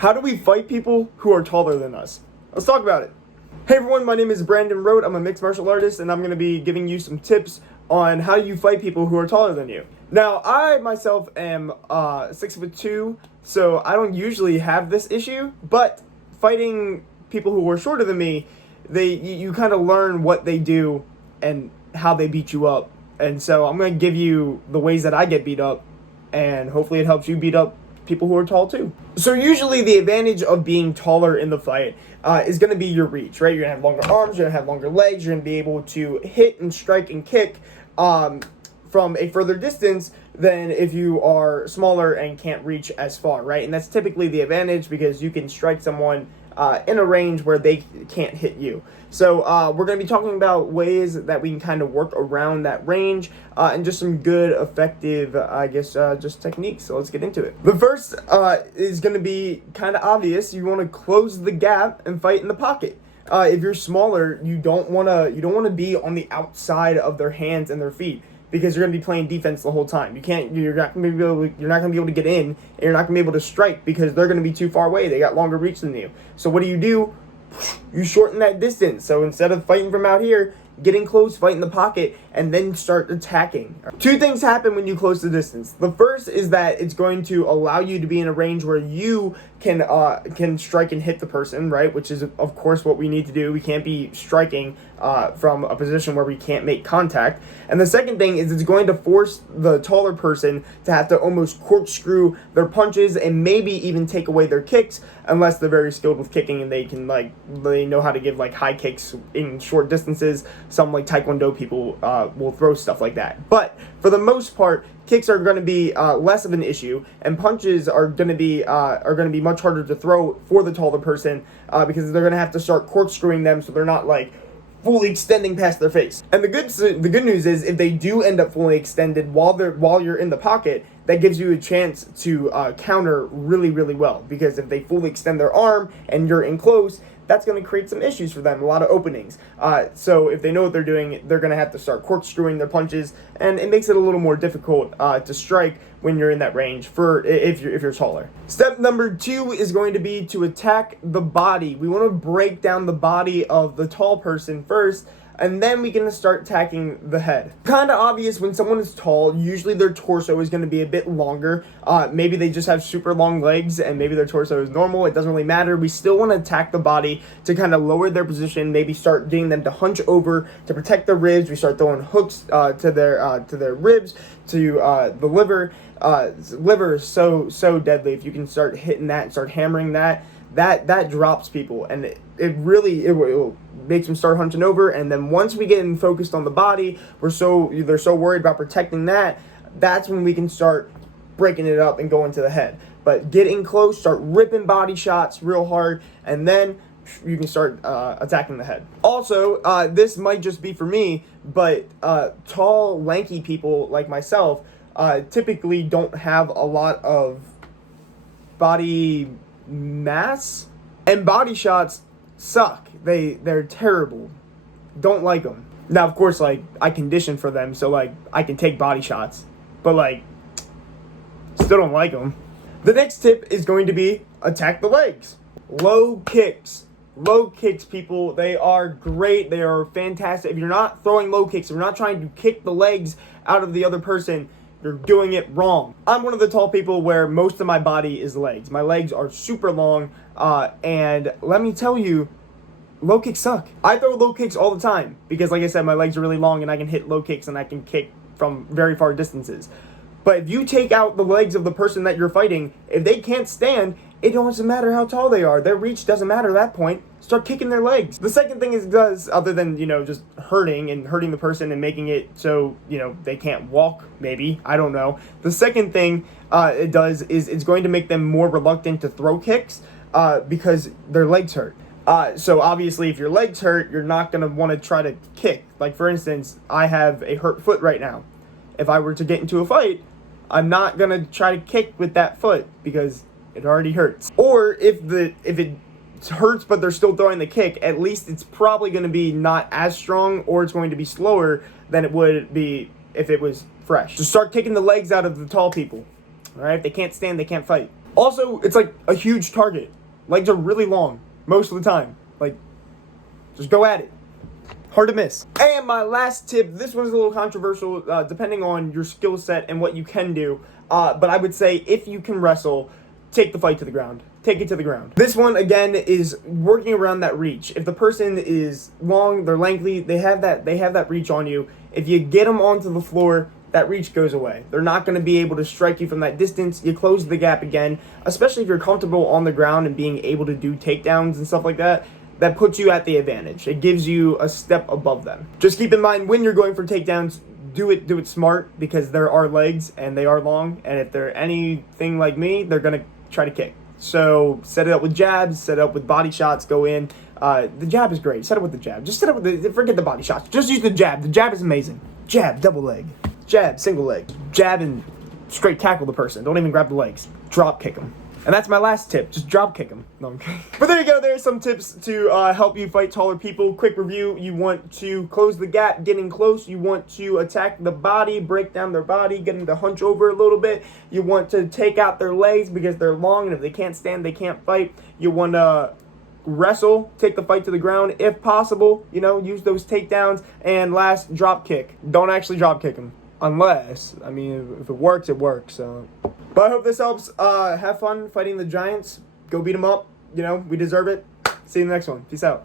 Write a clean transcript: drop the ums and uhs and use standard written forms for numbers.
How do we fight people who are taller than us? Let's talk about it. Hey everyone, my name is Brandon Rote. I'm a mixed martial artist, and I'm going to be giving you some tips on how you fight people who are taller than you. Now, I myself am 6'2", so I don't usually have this issue, but fighting people who are shorter than me, you kind of learn what they do and how they beat you up. And so I'm going to give you the ways that I get beat up, and hopefully it helps you beat up people who are tall too. So usually the advantage of being taller in the fight is going to be your reach, right? You're going to have longer arms, you're going to have longer legs, you're going to be able to hit and strike and kick from a further distance than if you are smaller and can't reach as far, right? And that's typically the advantage because you can strike someone in a range where they can't hit you. So we're going to be talking about ways that we can kind of work around that range and just some good, effective, just techniques. So let's get into it. The first is going to be kind of obvious. You want to close the gap and fight in the pocket. If you're smaller, you don't want to be on the outside of their hands and their feet, because you're going to be playing defense the whole time. You're not going to be able to get in, and you're not going to be able to strike because they're going to be too far away. They got longer reach than you. So what do? You shorten that distance. So instead of fighting from out here, get in close, fight in the pocket, and then start attacking. Two things happen when you close the distance. The first is that it's going to allow you to be in a range where you can strike and hit the person, right? Which is, of course, what we need to do. We can't be striking from a position where we can't make contact. And the second thing is it's going to force the taller person to have to almost corkscrew their punches and maybe even take away their kicks, unless they're very skilled with kicking and they know how to give high kicks in short distances. Some Taekwondo people will throw stuff like that. But for the most part, kicks are going to be less of an issue, and punches are going to be much harder to throw for the taller person because they're going to have to start corkscrewing them so they're not fully extending past their face. And the good news is, if they do end up fully extended while you're in the pocket, that gives you a chance to counter really, really well, because if they fully extend their arm and you're in close, that's going to create some issues for them, a lot of openings. So if they know what they're doing, they're going to have to start corkscrewing their punches, and it makes it a little more difficult to strike when you're in that range if you're taller. Step number 2 is going to be to attack the body. We want to break down the body of the tall person first, and then we can start attacking the head. Kind of obvious, when someone is tall, usually their torso is going to be a bit longer. Maybe they just have super long legs, and maybe their torso is normal. It doesn't really matter. We still want to attack the body to kind of lower their position, maybe start getting them to hunch over to protect their ribs. We start throwing hooks to their ribs, to the liver. Liver is so deadly. If you can start hitting that and start hammering that drops people, and it will makes them start hunching over. And then once we get focused on the body, they're so worried about protecting that's when we can start breaking it up and going to the head. But get in close, start ripping body shots real hard, and then you can start attacking the head. Also, this might just be for me, but tall, lanky people like myself typically don't have a lot of body mass, and body shots suck. They're terrible. Don't like them. Now, of course, I condition for them, so I can take body shots, but still don't like them. The next tip is going to be attack the legs. Low kicks, people, they are great. They are fantastic. If you're not throwing low kicks, if you're not trying to kick the legs out of the other person, you're doing it wrong. I'm one of the tall people where most of my body is legs. My legs are super long, and let me tell you, low kicks suck. I throw low kicks all the time because, like I said, my legs are really long and I can hit low kicks and I can kick from very far distances. But if you take out the legs of the person that you're fighting, if they can't stand, it doesn't matter how tall they are. Their reach doesn't matter at that point. Start kicking their legs. The second thing it does, other than, just hurting the person and making it so, they can't walk, maybe. I don't know. The second thing it does is it's going to make them more reluctant to throw kicks because their legs hurt. So obviously, if your legs hurt, you're not going to want to try to kick. Like, for instance, I have a hurt foot right now. If I were to get into a fight, I'm not going to try to kick with that foot because it already hurts. Or if it hurts but they're still throwing the kick, at least it's probably going to be not as strong, or it's going to be slower than it would be if it was fresh. So start kicking the legs out of the tall people. All right, if they can't stand, they can't fight. Also, it's like a huge target. Legs are really long most of the time. Like, just go at it. Hard to miss. And my last tip, this one's a little controversial depending on your skill set and what you can do. But I would say if you can wrestle, take the fight to the ground. Take it to the ground. This one, again, is working around that reach. If the person is long, they're lengthy, they have that reach on you. If you get them onto the floor, that reach goes away. They're not going to be able to strike you from that distance. You close the gap again, especially if you're comfortable on the ground and being able to do takedowns and stuff like that. That puts you at the advantage. It gives you a step above them. Just keep in mind when you're going for takedowns, do it smart, because there are legs and they are long, and if they're anything like me, they're gonna try to kick. So set it up with jabs, set it up with body shots, go in. The jab is great. Set it with the jab. Just set it with forget the body shots. Just use the jab. The jab is amazing. Jab, double leg. Jab, single leg. Jab and straight tackle the person. Don't even grab the legs. Drop kick them. And that's my last tip. Just drop kick them. No, I'm kidding. But there you go. There's some tips to help you fight taller people. Quick review. You want to close the gap, getting close. You want to attack the body, break down their body, get them to hunch over a little bit. You want to take out their legs because they're long, and if they can't stand, they can't fight. You want to wrestle, take the fight to the ground if possible. You know, use those takedowns. And last, drop kick. Don't actually drop kick them. Unless, I mean, if it works, it works. So. But I hope this helps. Have fun fighting the Giants. Go beat them up. You know, we deserve it. See you in the next one. Peace out.